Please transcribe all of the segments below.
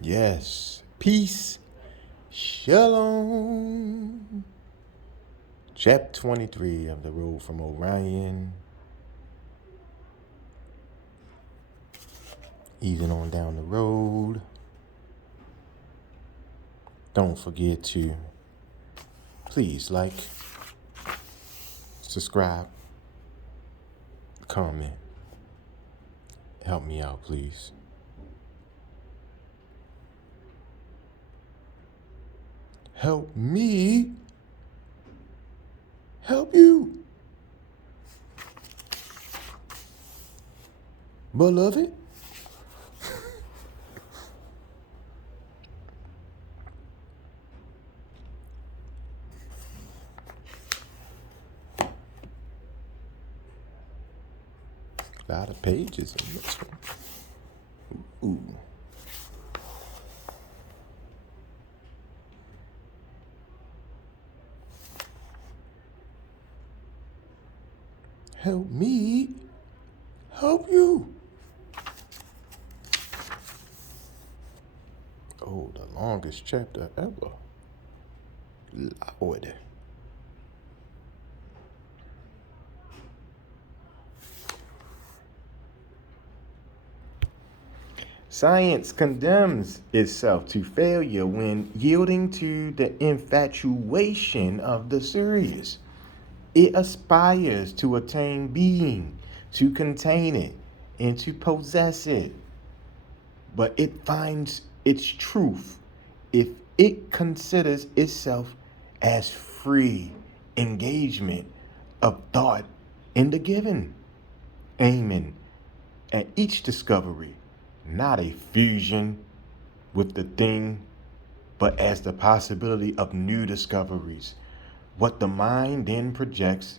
Yes. Peace. Shalom. Chapter 23 of the Road from Orion. Easing on down the road. Don't forget to please like, subscribe, comment. Help me out, please. Help me help you, beloved. A lot of pages in this one. Ooh. Help me help you. Oh, the longest chapter ever. Lord. Science condemns itself to failure when yielding to the infatuation of the serious. It aspires to attain being, to contain it, and to possess it. But it finds its truth if it considers itself as free engagement of thought in the given, aiming at each discovery, not a fusion with the thing, but as the possibility of new discoveries. What the mind then projects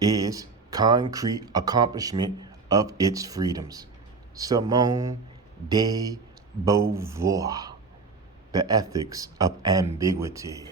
is concrete accomplishment of its freedoms. Simone de Beauvoir, The Ethics of Ambiguity.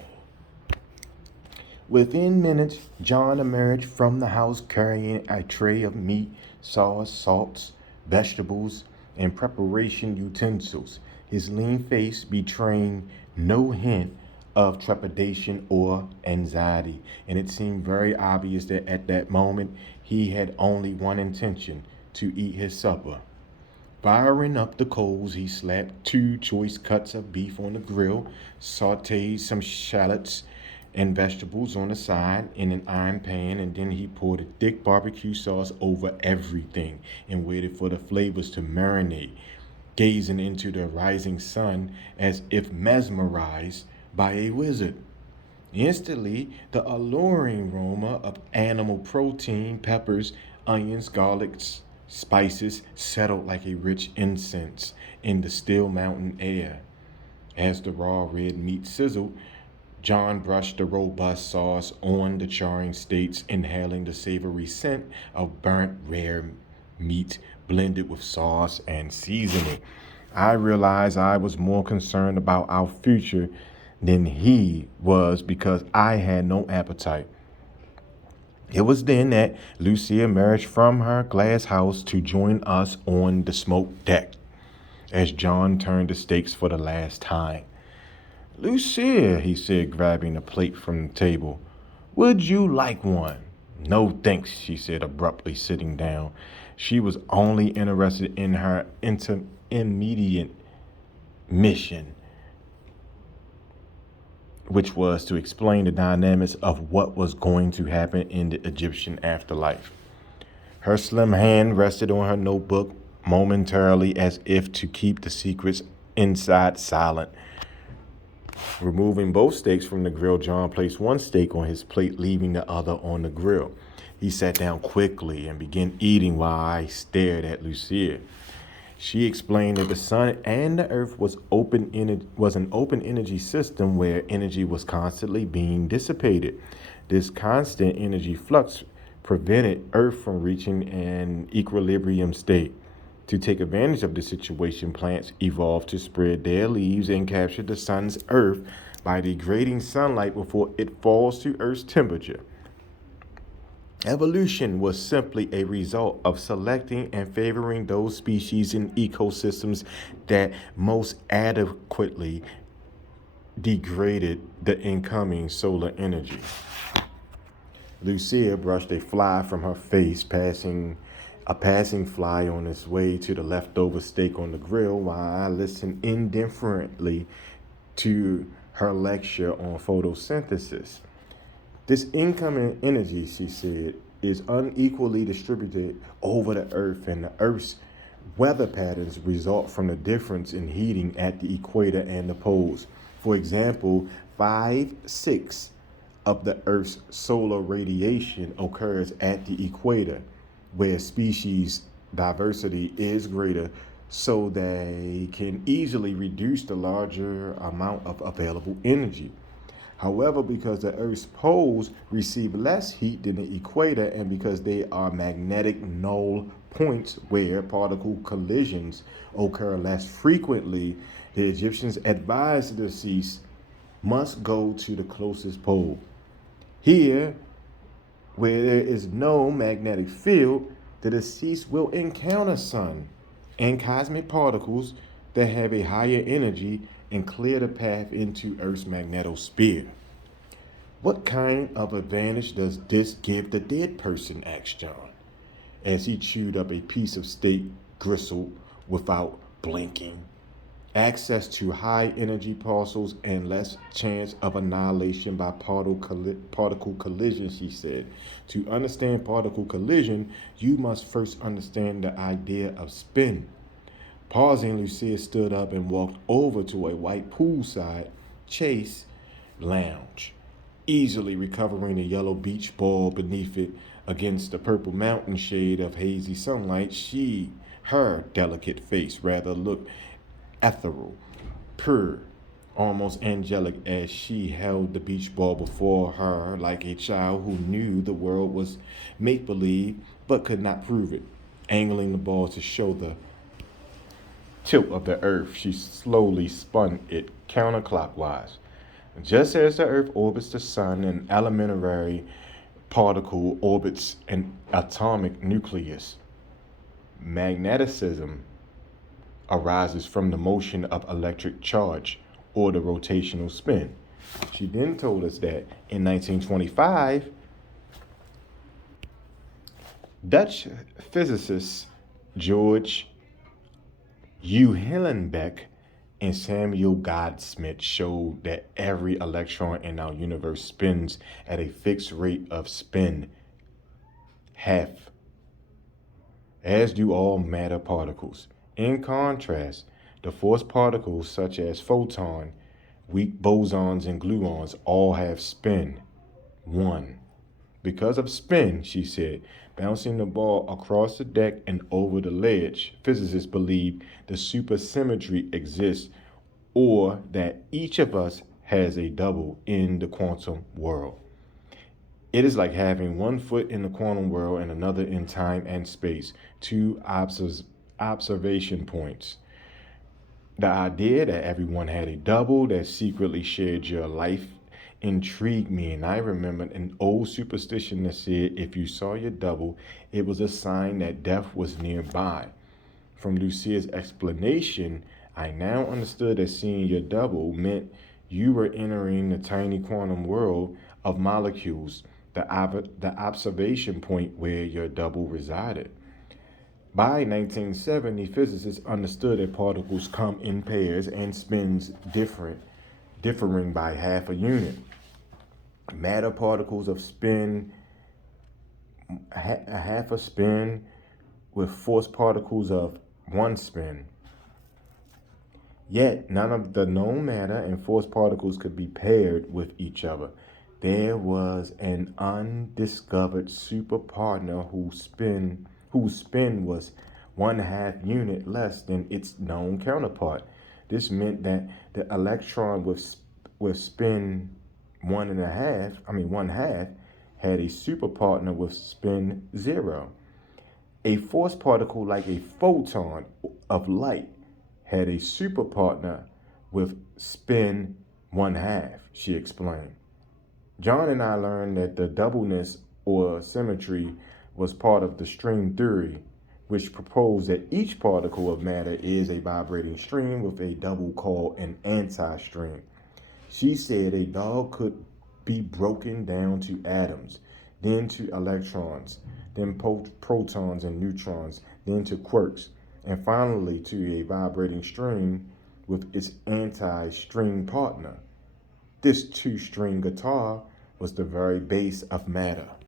Within minutes, John emerged from the house carrying a tray of meat, sauce, salts, vegetables, and preparation utensils, his lean face betraying no hint of trepidation or anxiety. And it seemed very obvious that at that moment he had only one intention: to eat his supper. Firing up the coals, he slapped 2 choice cuts of beef on the grill, sauteed some shallots and vegetables on the side in an iron pan, and then he poured a thick barbecue sauce over everything and waited for the flavors to marinate, gazing into the rising sun as if mesmerized by a wizard. Instantly, the alluring aroma of animal protein, peppers, onions, garlics, spices settled like a rich incense in the still mountain air. As the raw red meat sizzled, John brushed the robust sauce on the charring steaks, inhaling the savory scent of burnt rare meat blended with sauce and seasoning. I realized I was more concerned about our future than he was because I had no appetite. It was then that Lucia emerged from her glass house to join us on the smoke deck as John turned the steaks for the last time. Lucia, he said, grabbing a plate from the table, would you like one? No thanks, she said abruptly, sitting down. She was only interested in her immediate mission, which was to explain the dynamics of what was going to happen in the Egyptian afterlife. Her slim hand rested on her notebook momentarily as if to keep the secrets inside silent. Removing both steaks from the grill, John placed one steak on his plate, leaving the other on the grill. He sat down quickly and began eating while I stared at Lucia. She explained that the sun and the earth was an open energy system where energy was constantly being dissipated. This constant energy flux prevented Earth from reaching an equilibrium state. To take advantage of the situation, plants evolved to spread their leaves and capture the sun's earth by degrading sunlight before it falls to Earth's temperature. Evolution was simply a result of selecting and favoring those species and ecosystems that most adequately degraded the incoming solar energy. Lucia brushed a fly from her face, passing a passing fly on its way to the leftover steak on the grill, while I listened indifferently to her lecture on photosynthesis. This incoming energy, she said, is unequally distributed over the Earth, and the Earth's weather patterns result from the difference in heating at the equator and the poles. For example, 5/6 of the Earth's solar radiation occurs at the equator, where species diversity is greater, so they can easily reduce the larger amount of available energy. However, because the Earth's poles receive less heat than the equator, and because they are magnetic null points where particle collisions occur less frequently, the Egyptians advised the deceased must go to the closest pole. Here, where there is no magnetic field, the deceased will encounter sun and cosmic particles that have a higher energy and clear the path into Earth's magnetosphere. What kind of advantage does this give the dead person? Asked John, as he chewed up a piece of steak gristle without blinking. Access to high energy parcels and less chance of annihilation by particle collision, she said. To understand particle collision, you must first understand the idea of spin. Pausing, Lucia stood up and walked over to a white poolside chase lounge, easily recovering the yellow beach ball beneath it against the purple mountain shade of hazy sunlight. Her delicate face rather looked ethereal, pure, almost angelic as she held the beach ball before her like a child who knew the world was make believe but could not prove it. Angling the ball to show the tilt of the earth, she slowly spun it counterclockwise. Just as the earth orbits the sun, an elementary particle orbits an atomic nucleus. Magnetism arises from the motion of electric charge or the rotational spin. She then told us that in 1925, Dutch physicists George Uhlenbeck and Samuel Goudsmit showed that every electron in our universe spins at a fixed rate of spin, half, as do all matter particles. In contrast, the force particles such as photon, weak bosons, and gluons all have spin, 1. Because of spin, she said, bouncing the ball across the deck and over the ledge, physicists believe the supersymmetry exists, or that each of us has a double in the quantum world. It is like having one foot in the quantum world and another in time and space, two observation points. The idea that everyone had a double that secretly shared your life intrigued me, and I remembered an old superstition that said if you saw your double, it was a sign that death was nearby. From Lucia's explanation, I now understood that seeing your double meant you were entering the tiny quantum world of molecules, the observation point where your double resided. By 1970, physicists understood that particles come in pairs and spins differing by half a unit. Matter particles of spin half a spin with force particles of one spin. Yet none of the known matter and force particles could be paired with each other. There was an undiscovered super partner whose spin was 1/2 unit less than its known counterpart. This meant that the electron with spin 1/2 had a super partner with spin 0. A force particle like a photon of light had a super partner with spin 1/2, she explained. John and I learned that the doubleness or symmetry was part of the string theory, which proposed that each particle of matter is a vibrating string with a double called an anti-string. She said a dog could be broken down to atoms, then to electrons, then protons and neutrons, then to quarks, and finally to a vibrating string with its anti-string partner. This two-string guitar was the very base of matter.